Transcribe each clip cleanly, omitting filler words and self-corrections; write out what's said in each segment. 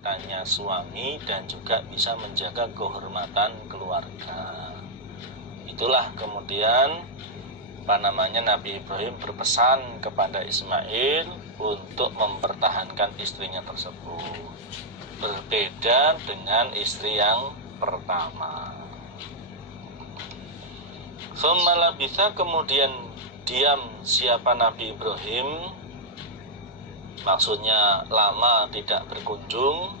kehormatannya suami dan juga bisa menjaga kehormatan keluarga. Itulah kemudian Nabi Ibrahim berpesan kepada Ismail untuk mempertahankan istrinya tersebut, berbeda dengan istri yang pertama. Bisa kemudian diam siapa Nabi Ibrahim, maksudnya lama tidak berkunjung,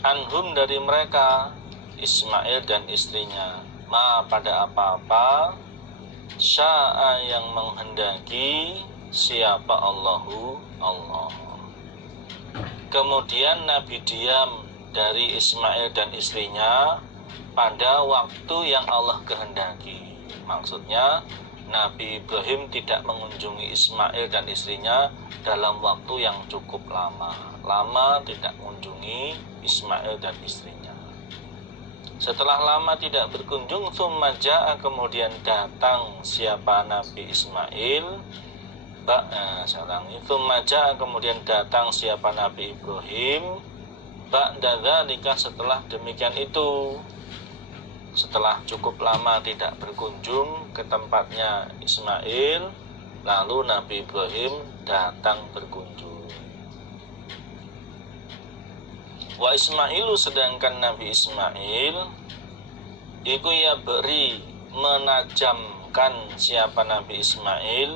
anhum dari mereka, Ismail dan istrinya, pada apa-apa sya'a yang menghendaki siapa Allahu Allah. Kemudian Nabi diam dari Ismail dan istrinya pada waktu yang Allah kehendaki. Maksudnya Nabi Ibrahim tidak mengunjungi Ismail dan istrinya dalam waktu yang cukup lama tidak mengunjungi Ismail dan istrinya. Setelah lama tidak berkunjung, tsumma ja'a, kemudian datang siapa Nabi Ismail, tsumma ja'a, kemudian datang siapa Nabi Ibrahim, ba'da dzalika, setelah demikian itu, setelah cukup lama tidak berkunjung ke tempatnya Ismail, lalu Nabi Ibrahim datang berkunjung. Wa Ismailu, sedangkan Nabi Ismail iku ya beri menajamkan siapa Nabi Ismail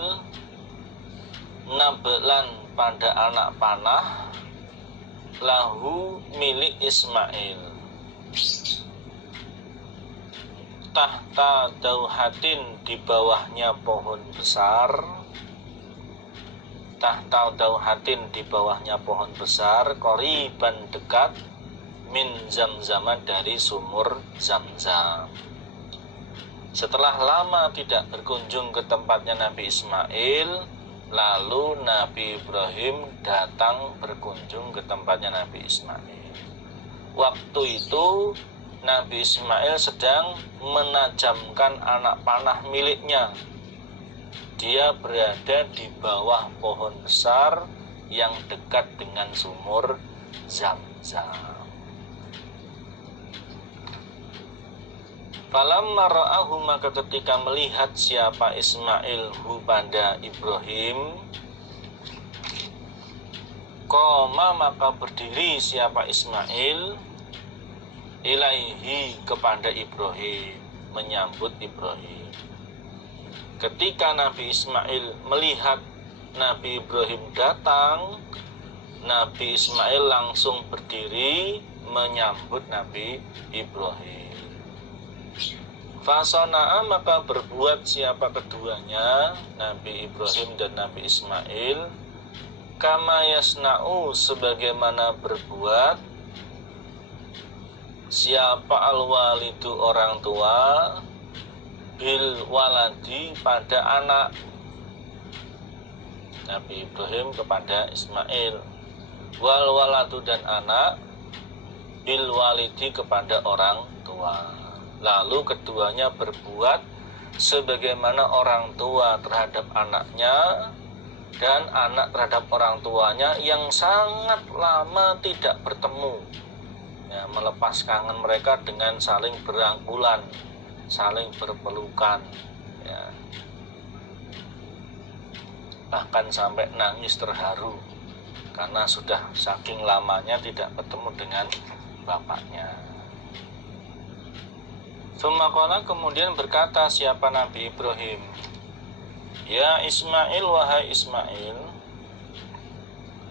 nabelan pada anak panah lahu milik Ismail tahta dauhatin, di bawahnya pohon besar, tahta dauhatin, di bawahnya pohon besar, qoriban, dekat, min Zamzam, dari sumur Zamzam. Setelah lama tidak berkunjung ke tempatnya Nabi Ismail, lalu Nabi Ibrahim datang berkunjung ke tempatnya Nabi Ismail. Waktu itu Nabi Ismail sedang menajamkan anak panah miliknya. Dia berada di bawah pohon besar yang dekat dengan sumur Zamzam. Falamma ra'ahu, maka ketika melihat siapa Ismail pada Ibrahim, qoma, maka berdiri siapa Ismail, ilaihi, kepada Ibrahim, menyambut Ibrahim. Ketika Nabi Ismail melihat Nabi Ibrahim datang, Nabi Ismail langsung berdiri menyambut Nabi Ibrahim. Fasana'a, maka berbuat siapa keduanya, Nabi Ibrahim dan Nabi Ismail, kama yasna'u, sebagaimana berbuat siapa al-walidu, orang tua, bil waladi, pada anak. Nabi Ibrahim kepada Ismail, wal waladu, dan anak, bil walidi, kepada orang tua. Lalu keduanya berbuat sebagaimana orang tua terhadap anaknya dan anak terhadap orang tuanya yang sangat lama tidak bertemu, ya, melepas kangen mereka dengan saling berangkulan, saling berpelukan, ya. Bahkan sampai nangis terharu karena sudah saking lamanya tidak bertemu dengan bapaknya. Sumaqala, kemudian berkata siapa Nabi Ibrahim, ya Ismail, wahai Ismail,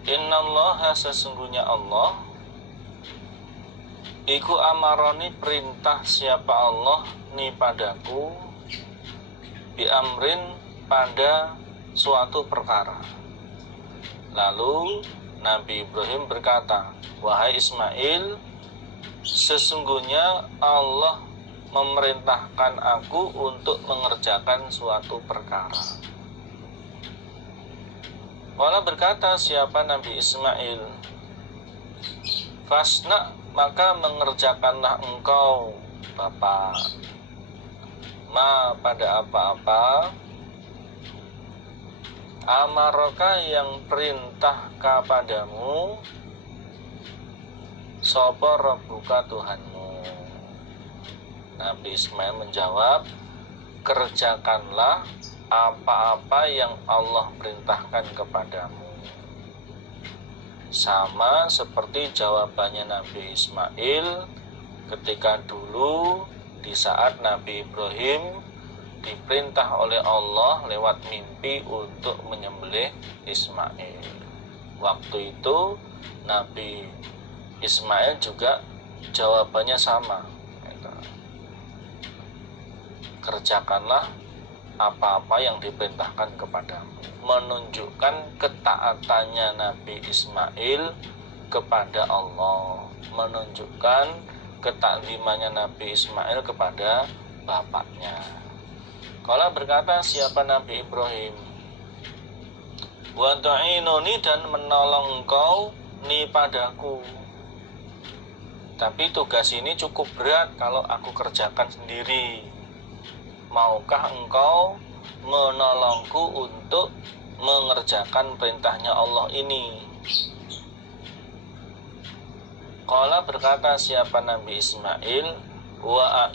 innallaha, sesungguhnya Allah, iku amaroni, perintah siapa Allah, ni padaku, bi amrin, pada suatu perkara. Lalu Nabi Ibrahim berkata, wahai Ismail, sesungguhnya Allah memerintahkan aku untuk mengerjakan suatu perkara. Wala, berkata siapa Nabi Ismail, fasna, maka mengerjakanlah engkau Bapak, ma, pada apa-apa, amaroka, yang perintah kepadamu, sapa rabbuka Tuhanmu. Nabi Ismail menjawab, kerjakanlah apa-apa yang Allah perintahkan kepadamu. Sama seperti jawabannya Nabi Ismail ketika dulu di saat Nabi Ibrahim diperintah oleh Allah lewat mimpi untuk menyembelih Ismail. Waktu itu Nabi Ismail juga jawabannya sama. Kerjakanlah apa-apa yang diperintahkan kepadamu. Menunjukkan ketaatannya Nabi Ismail kepada Allah, menunjukkan ketaklimannya Nabi Ismail kepada bapaknya. Qala berkata siapa Nabi Ibrahim, wa tu'inuni, dan menolong engkau ni padaku. Tapi tugas ini cukup berat kalau aku kerjakan sendiri. Maukah engkau menolongku untuk mengerjakan perintahnya Allah ini? Qala berkata siapa Nabi Ismail, wa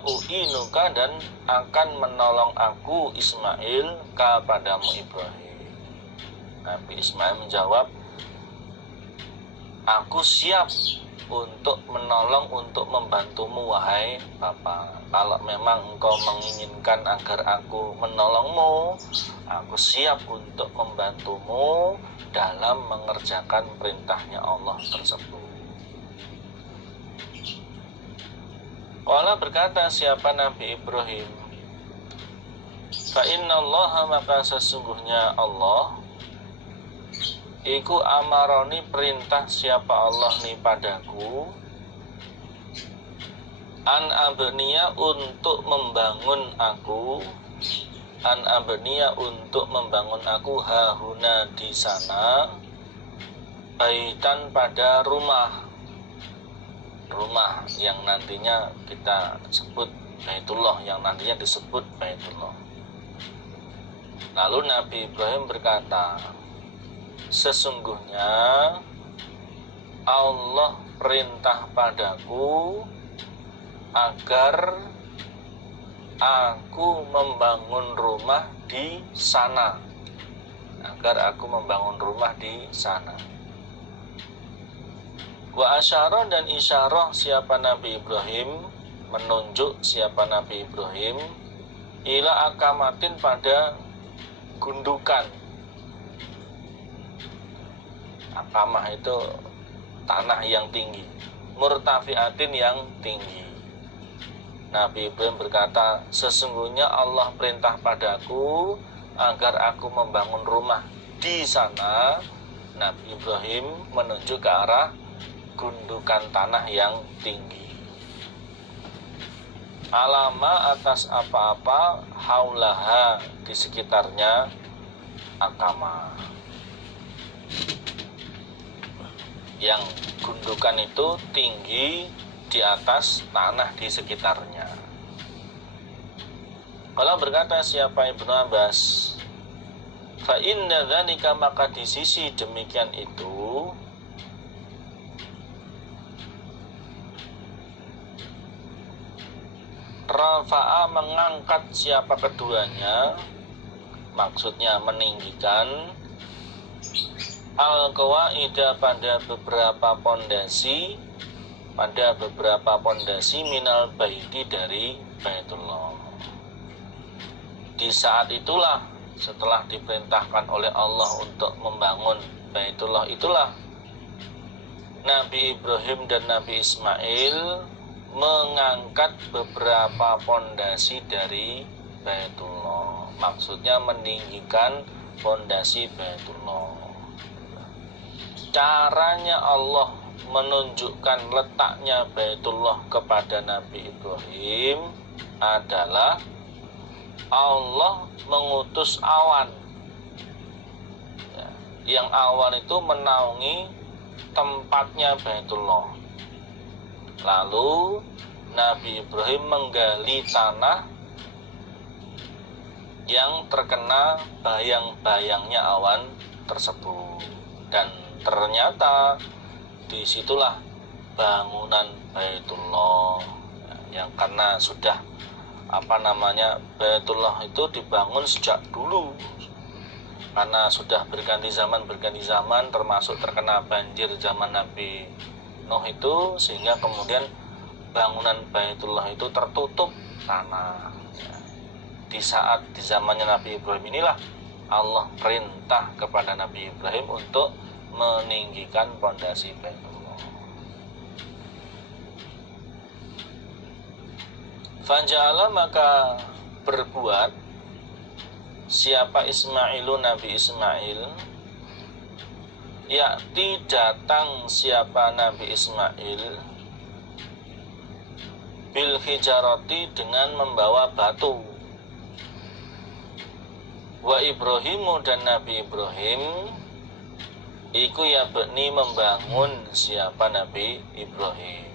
u'inuka, dan akan menolong aku Ismail kepadamu Ibrahim. Nabi Ismail menjawab, aku siap untuk menolong, untuk membantumu wahai Bapa. Kalau memang engkau menginginkan agar aku menolongmu, aku siap untuk membantumu dalam mengerjakan perintahnya Allah tersebut. Qala berkata siapa Nabi Ibrahim, fa innallaha, maka sesungguhnya Allah iku amaroni, perintah siapa Allah ni padaku, an abniya, untuk membangun aku, an abniya, untuk membangun aku, hahuna, di sana, baitan, pada rumah yang nantinya kita sebut Baitullah, yang nantinya disebut Baitullah. Lalu Nabi Ibrahim berkata, sesungguhnya Allah perintah padaku agar aku membangun rumah di sana, agar aku membangun rumah di sana. Wa asyara, dan isyarah siapa Nabi Ibrahim, menunjuk siapa Nabi Ibrahim, ila akamatin, pada gundukan. Akamah itu tanah yang tinggi, murtafiatin, yang tinggi. Nabi Ibrahim berkata, sesungguhnya Allah perintah padaku agar aku membangun rumah di sana. Nabi Ibrahim menunjuk ke arah gundukan tanah yang tinggi. Alama, atas apa-apa, haulaha, di sekitarnya Akamah. Yang gundukan itu tinggi di atas tanah di sekitarnya. Kalau berkata siapa Ibnu Abbas, fa inna dzalika, maka di sisi demikian itu, rafa'a, mengangkat siapa keduanya, maksudnya meninggikan, al-qawaida, pada beberapa pondasi, minal baiti, dari Baitullah. Di saat itulah, setelah diperintahkan oleh Allah untuk membangun Baitullah itulah, Nabi Ibrahim dan Nabi Ismail mengangkat beberapa pondasi dari Baitullah. Maksudnya meninggikan pondasi Baitullah. Caranya Allah menunjukkan letaknya Baitullah kepada Nabi Ibrahim adalah Allah mengutus awan, yang awan itu menaungi tempatnya Baitullah. Lalu Nabi Ibrahim menggali tanah yang terkena bayang-bayangnya awan tersebut, dan ternyata disitulah bangunan Baitullah, yang karena sudah Baitullah itu dibangun sejak dulu, karena sudah berganti zaman termasuk terkena banjir zaman Nabi Nuh itu, sehingga kemudian bangunan Baitullah itu tertutup tanah. Di zamannya Nabi Ibrahim inilah Allah perintah kepada Nabi Ibrahim untuk meninggikan pondasi Baitullah. Faja'ala, maka berbuat siapa Ismailu, Nabi Ismail, yakti datang siapa Nabi Ismail, bil hijarati dengan membawa batu, wa Ibrahimu dan Nabi Ibrahim iku yabni membangun siapa Nabi Ibrahim.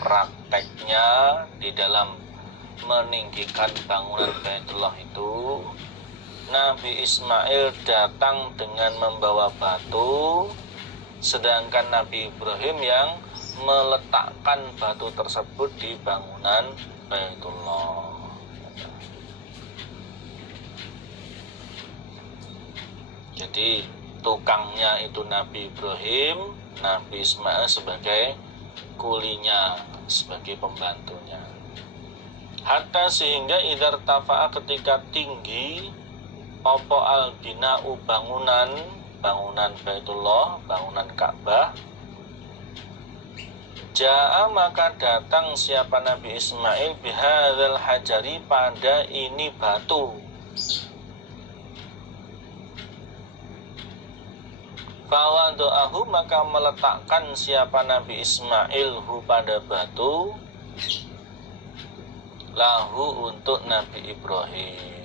Prakteknya di dalam meninggikan bangunan Baitullah itu, Nabi Ismail datang dengan membawa batu, sedangkan Nabi Ibrahim yang meletakkan batu tersebut di bangunan Baitullah. Jadi tukangnya itu Nabi Ibrahim, Nabi Ismail sebagai kulinya, sebagai pembantunya. Hatta sehingga idhar tafa'a, ketika tinggi opo al-bina'u bangunan Baitullah, bangunan Ka'bah, ja'a maka datang siapa Nabi Ismail bihadzal hajari pada ini batu. Fawa do'ahu maka meletakkan siapa Nabi Ismail hu pada batu, lahu untuk Nabi Ibrahim.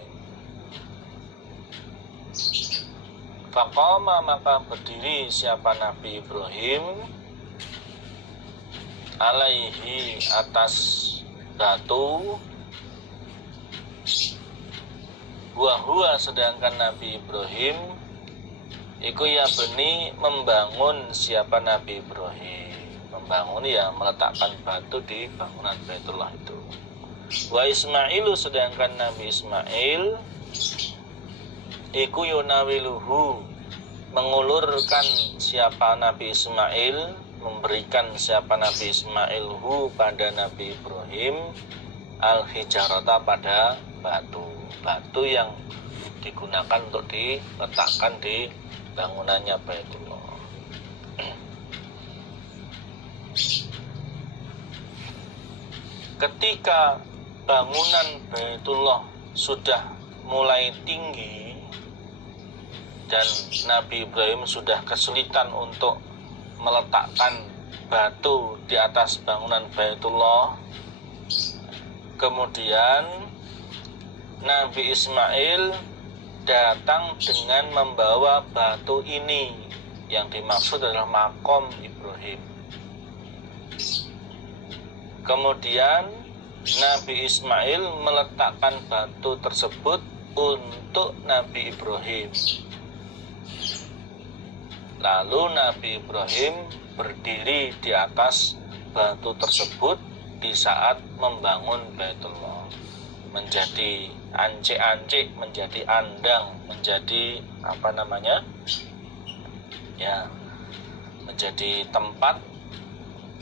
Faqama maka berdiri siapa Nabi Ibrahim, alaihi atas batu, huwa sedangkan Nabi Ibrahim iku ya beni membangun siapa Nabi Ibrahim, membangun ya meletakkan batu di bangunan Baitullah itu. Wa Ismailu sedangkan Nabi Ismail iku yunawiluhu mengulurkan siapa Nabi Ismail, memberikan siapa Nabi Ismail hu pada Nabi Ibrahim al-hijarata pada batu yang digunakan untuk diletakkan di bangunannya Baitullah. Ketika bangunan Baitullah sudah mulai tinggi dan Nabi Ibrahim sudah kesulitan untuk meletakkan batu di atas bangunan Baitullah, kemudian Nabi Ismail datang dengan membawa batu ini, yang dimaksud adalah makom Ibrahim. Kemudian Nabi Ismail meletakkan batu tersebut untuk Nabi Ibrahim. Lalu Nabi Ibrahim berdiri di atas batu tersebut di saat membangun Baitullah, menjadi ancik-ancik, menjadi andang, menjadi menjadi tempat,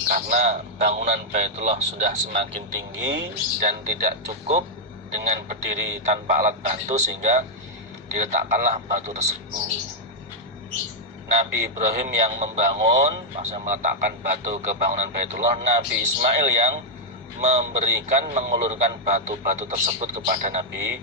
karena bangunan Baitullah sudah semakin tinggi dan tidak cukup dengan berdiri tanpa alat bantu, sehingga diletakkanlah batu tersebut. Nabi Ibrahim yang membangun, maksudnya meletakkan batu ke bangunan Baitullah, Nabi Ismail yang mengulurkan batu-batu tersebut kepada Nabi